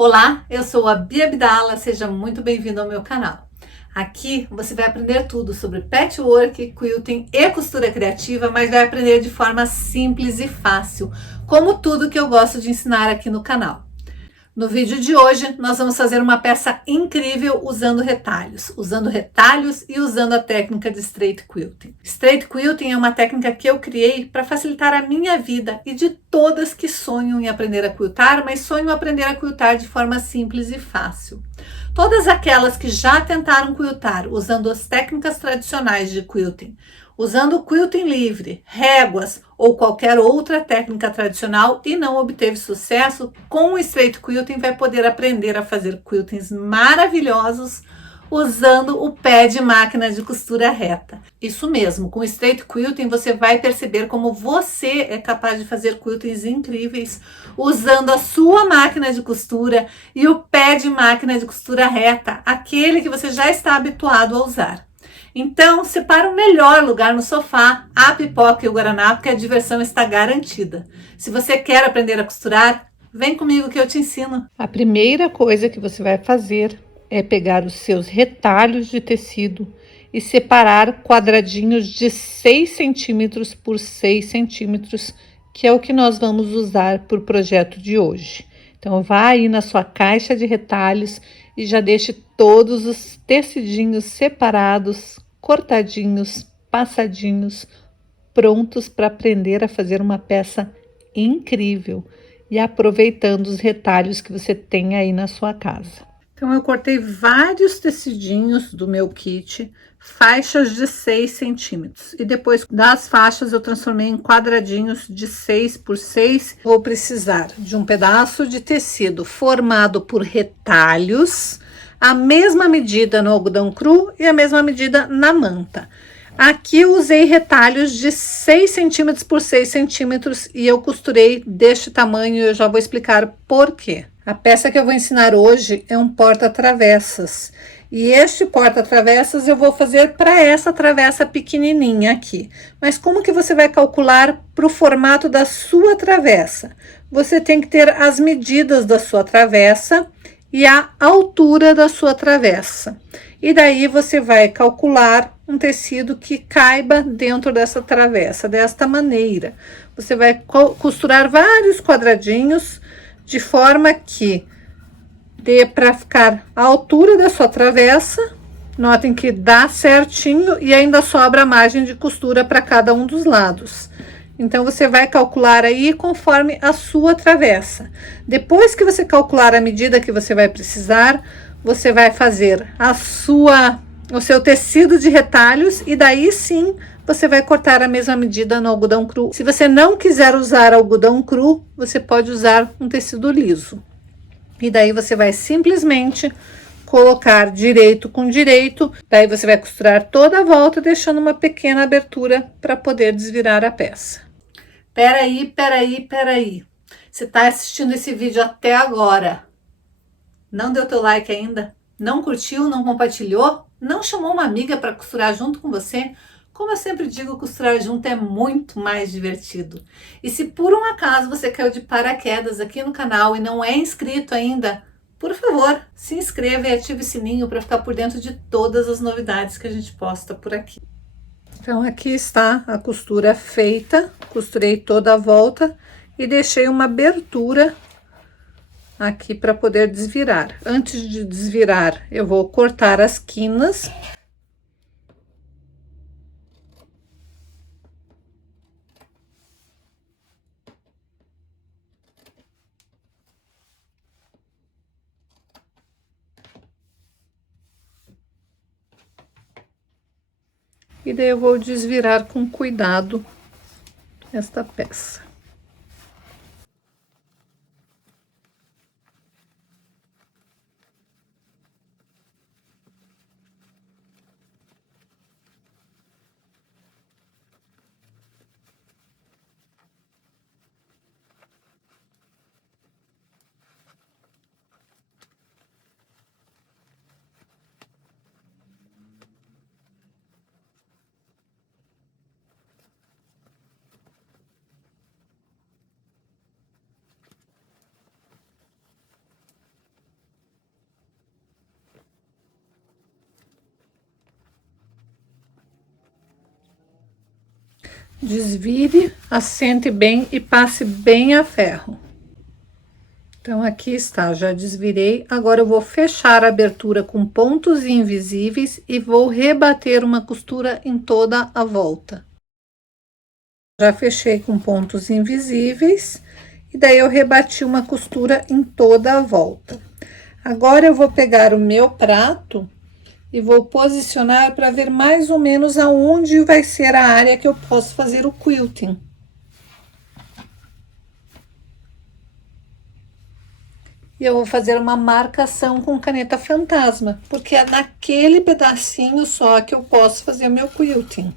Olá, eu sou a Bia Abdala, seja muito bem-vindo ao meu canal. Aqui você vai aprender tudo sobre patchwork, quilting e costura criativa, mas vai aprender de forma simples e fácil, como tudo que eu gosto de ensinar aqui no canal. No vídeo de hoje, nós vamos fazer uma peça incrível usando retalhos e usando a técnica de straight quilting. Straight quilting é uma técnica que eu criei para facilitar a minha vida e de todas que sonham em aprender a quiltar, mas sonham aprender a quiltar de forma simples e fácil. Todas aquelas que já tentaram quiltar usando as técnicas tradicionais de quilting, usando o quilting livre, réguas ou qualquer outra técnica tradicional e não obteve sucesso, com o straight quilting vai poder aprender a fazer quiltings maravilhosos usando o pé de máquina de costura reta. Isso mesmo, com o straight quilting você vai perceber como você é capaz de fazer quiltings incríveis usando a sua máquina de costura e o pé de máquina de costura reta, aquele que você já está habituado a usar. Então, separa o melhor lugar no sofá, a pipoca e o guaraná, porque a diversão está garantida. Se você quer aprender a costurar, vem comigo que eu te ensino. A primeira coisa que você vai fazer é pegar os seus retalhos de tecido e separar quadradinhos de 6 centímetros por 6 centímetros, que é o que nós vamos usar para o projeto de hoje. Então, vá aí na sua caixa de retalhos e já deixe todos os tecidinhos separados, cortadinhos, passadinhos, prontos para aprender a fazer uma peça incrível e aproveitando os retalhos que você tem aí na sua casa. Então, eu cortei vários tecidinhos do meu kit, faixas de 6 centímetros. E depois das faixas eu transformei em quadradinhos de 6 por 6. Vou precisar de um pedaço de tecido formado por retalhos, a mesma medida no algodão cru e a mesma medida na manta. Aqui eu usei retalhos de 6 centímetros por 6 centímetros e eu costurei deste tamanho e eu já vou explicar por quê. A peça que eu vou ensinar hoje é um porta-travessas. E este porta-travessas eu vou fazer para essa travessa pequenininha aqui. Mas como que você vai calcular para o formato da sua travessa? Você tem que ter as medidas da sua travessa e a altura da sua travessa. E daí você vai calcular um tecido que caiba dentro dessa travessa, desta maneira. Você vai costurar vários quadradinhos de forma que dê para ficar a altura da sua travessa. Notem que dá certinho e ainda sobra a margem de costura para cada um dos lados. Então, você vai calcular aí conforme a sua travessa. Depois que você calcular a medida que você vai precisar, você vai fazer o seu tecido de retalhos e daí sim você vai cortar a mesma medida no algodão cru. Se você não quiser usar algodão cru, você pode usar um tecido liso. E daí você vai simplesmente colocar direito com direito, daí você vai costurar toda a volta, deixando uma pequena abertura para poder desvirar a peça. Peraí. Você está assistindo esse vídeo até agora? Não deu teu like ainda? Não curtiu, não compartilhou? Não chamou uma amiga para costurar junto com você? Como eu sempre digo, costurar junto é muito mais divertido. E se por um acaso você caiu de paraquedas aqui no canal e não é inscrito ainda, por favor, se inscreva e ative o sininho para ficar por dentro de todas as novidades que a gente posta por aqui. Então, aqui está a costura feita, costurei toda a volta e deixei uma abertura aqui para poder desvirar. Antes de desvirar, eu vou cortar as quinas. E daí eu vou desvirar com cuidado esta peça. Desvire, assente bem e passe bem a ferro. Então, aqui está, já desvirei. Agora eu vou fechar a abertura com pontos invisíveis e vou rebater uma costura em toda a volta. Já fechei com pontos invisíveis e daí eu rebati uma costura em toda a volta. Agora eu vou pegar o meu prato e vou posicionar para ver mais ou menos aonde vai ser a área que eu posso fazer o quilting. E eu vou fazer uma marcação com caneta fantasma, porque é naquele pedacinho só que eu posso fazer o meu quilting.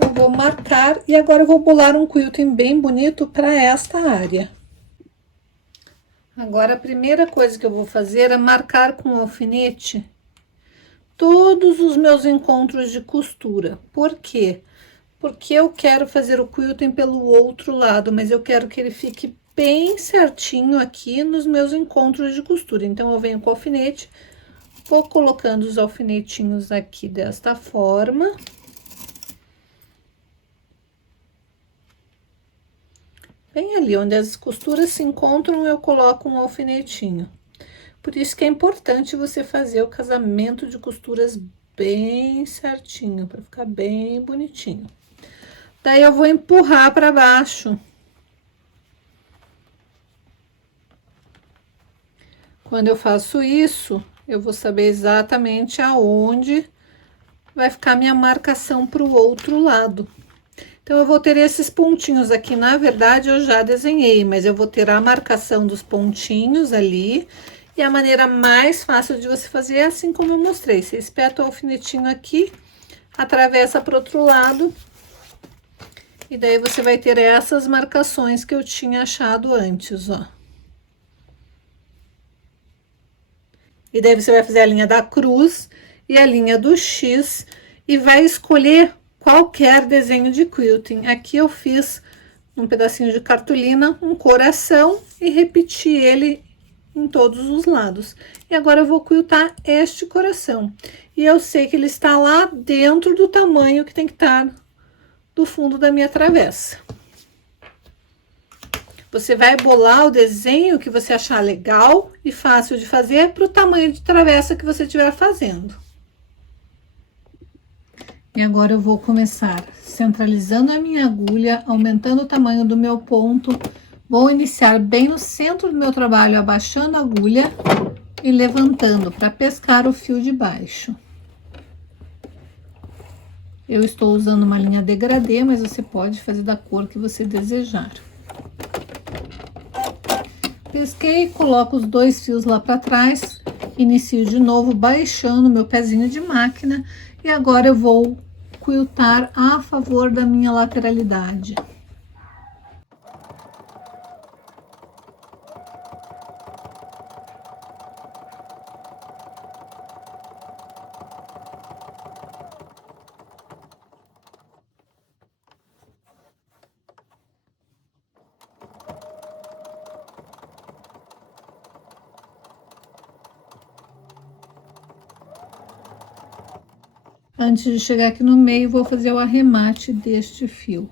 Eu vou marcar e agora eu vou bolar um quilting bem bonito para esta área. Agora, a primeira coisa que eu vou fazer é marcar com o alfinete todos os meus encontros de costura. Por quê? Porque eu quero fazer o quilting pelo outro lado, mas eu quero que ele fique bem certinho aqui nos meus encontros de costura. Então, eu venho com o alfinete, vou colocando os alfinetinhos aqui desta forma. Bem ali, onde as costuras se encontram, eu coloco um alfinetinho. Por isso que é importante você fazer o casamento de costuras bem certinho, para ficar bem bonitinho. Daí, eu vou empurrar para baixo. Quando eu faço isso, eu vou saber exatamente aonde vai ficar minha marcação para o outro lado. Então, eu vou ter esses pontinhos aqui, na verdade, eu já desenhei, mas eu vou ter a marcação dos pontinhos ali. E a maneira mais fácil de você fazer é assim como eu mostrei. Você espeta o alfinetinho aqui, atravessa para o outro lado. E daí, você vai ter essas marcações que eu tinha achado antes, ó. E daí, você vai fazer a linha da cruz e a linha do X e vai escolher qualquer desenho de quilting. Aqui eu fiz um pedacinho de cartolina, um coração e repeti ele em todos os lados. E agora eu vou quiltar este coração. E eu sei que ele está lá dentro do tamanho que tem que estar do fundo da minha travessa. Você vai bolar o desenho que você achar legal e fácil de fazer para o tamanho de travessa que você estiver fazendo. E agora eu vou começar centralizando a minha agulha, aumentando o tamanho do meu ponto. Vou iniciar bem no centro do meu trabalho, abaixando a agulha e levantando para pescar o fio de baixo. Eu estou usando uma linha degradê, mas você pode fazer da cor que você desejar. Pesquei, coloco os dois fios lá para trás, inicio de novo baixando meu pezinho de máquina e agora eu vou quiltar a favor da minha lateralidade. Antes de chegar aqui no meio, vou fazer o arremate deste fio.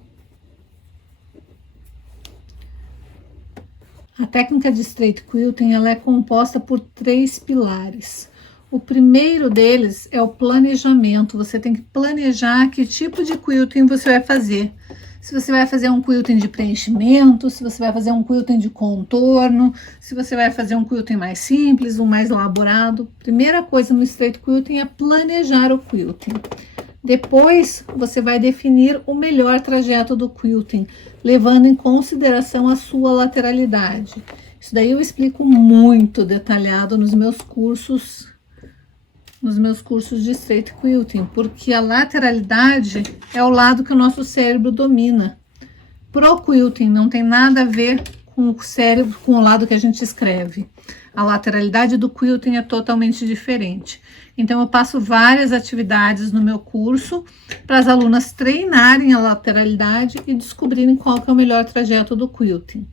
A técnica de straight quilting, ela é composta por 3 pilares. O primeiro deles é o planejamento. Você tem que planejar que tipo de quilting você vai fazer. Se você vai fazer um quilting de preenchimento, se você vai fazer um quilting de contorno, se você vai fazer um quilting mais simples, um mais elaborado. Primeira coisa no straight quilting é planejar o quilting. Depois, você vai definir o melhor trajeto do quilting, levando em consideração a sua lateralidade. Isso daí eu explico muito detalhado nos meus cursos de straight quilting, porque a lateralidade é o lado que o nosso cérebro domina. Pro quilting não tem nada a ver com o cérebro, com o lado que a gente escreve. A lateralidade do quilting é totalmente diferente. Então, eu passo várias atividades no meu curso para as alunas treinarem a lateralidade e descobrirem qual que é o melhor trajeto do quilting.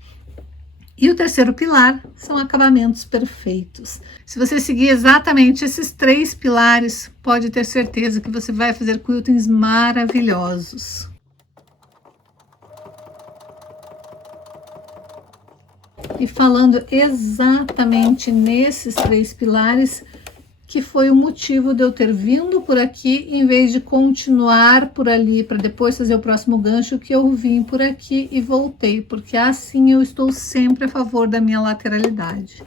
E o terceiro pilar são acabamentos perfeitos. Se você seguir exatamente esses 3 pilares, pode ter certeza que você vai fazer quiltings maravilhosos. E falando exatamente nesses 3 pilares, que foi o motivo de eu ter vindo por aqui, em vez de continuar por ali para depois fazer o próximo gancho, que eu vim por aqui e voltei, porque assim eu estou sempre a favor da minha lateralidade.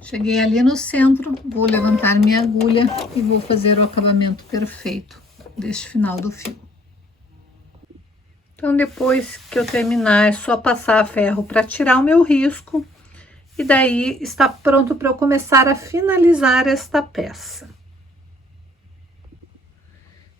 Cheguei ali no centro, vou levantar minha agulha e vou fazer o acabamento perfeito deste final do fio. Então, depois que eu terminar, é só passar ferro para tirar o meu risco. E daí está pronto para eu começar a finalizar esta peça.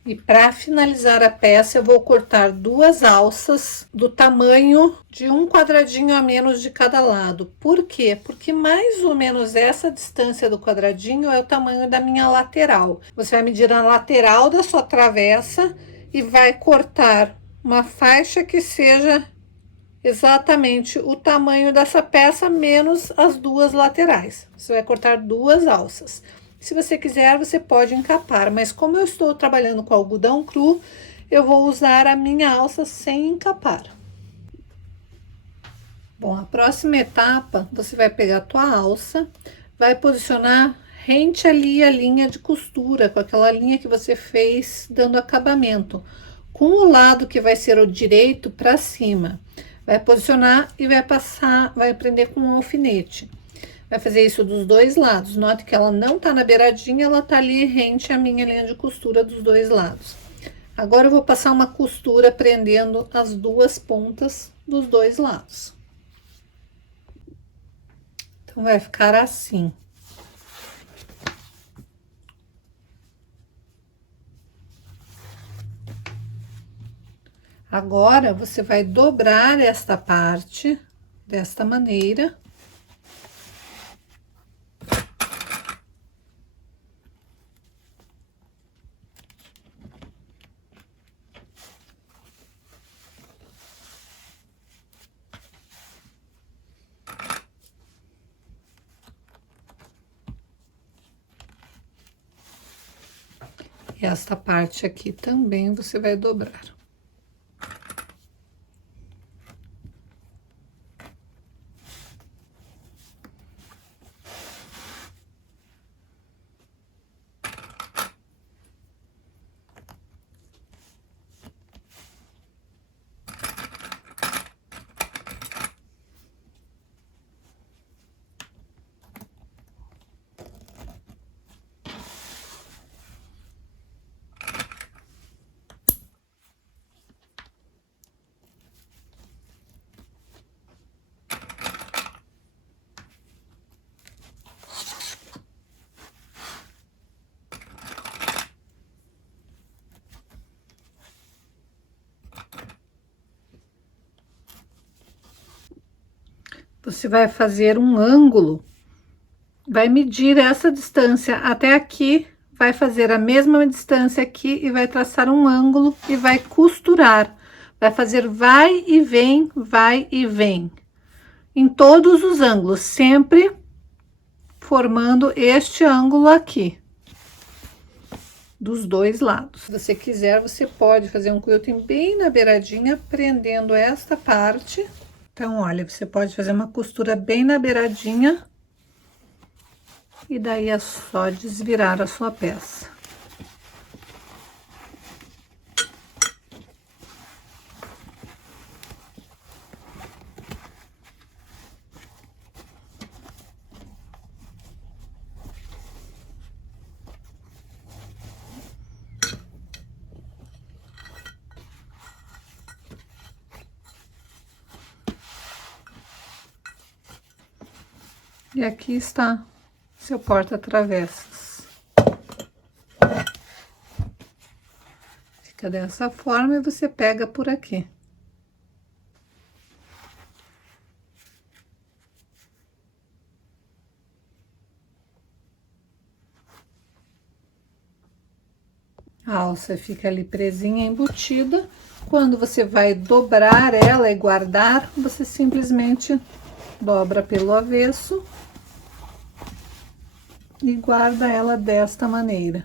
E para finalizar a peça, eu vou cortar 2 alças do tamanho de um quadradinho a menos de cada lado. Por quê? Porque mais ou menos essa distância do quadradinho é o tamanho da minha lateral. Você vai medir a lateral da sua travessa e vai cortar uma faixa que seja exatamente o tamanho dessa peça menos as 2 laterais. Você vai cortar 2 alças. Se você quiser, você pode encapar, mas como eu estou trabalhando com algodão cru, eu vou usar a minha alça sem encapar. Bom, a próxima etapa, você vai pegar a tua alça, vai posicionar rente ali a linha de costura, com aquela linha que você fez dando acabamento, com o lado que vai ser o direito para cima. Vai posicionar e vai passar, vai prender com um alfinete. Vai fazer isso dos 2 lados. Note que ela não tá na beiradinha, ela tá ali rente à minha linha de costura dos 2 lados. Agora eu vou passar uma costura prendendo as 2 pontas dos 2 lados. Então, vai ficar assim. Agora, você vai dobrar esta parte desta maneira. E esta parte aqui também você vai dobrar. Você vai fazer um ângulo, vai medir essa distância até aqui, vai fazer a mesma distância aqui e vai traçar um ângulo e vai costurar. Vai fazer vai e vem, em todos os ângulos, sempre formando este ângulo aqui, dos 2 lados. Se você quiser, você pode fazer um quilting bem na beiradinha, prendendo esta parte. Então, olha, você pode fazer uma costura bem na beiradinha. E daí é só desvirar a sua peça. E aqui está seu porta-travessas. Fica dessa forma e você pega por aqui. A alça fica ali presinha, embutida. Quando você vai dobrar ela e guardar, você simplesmente dobra pelo avesso e guarda ela desta maneira.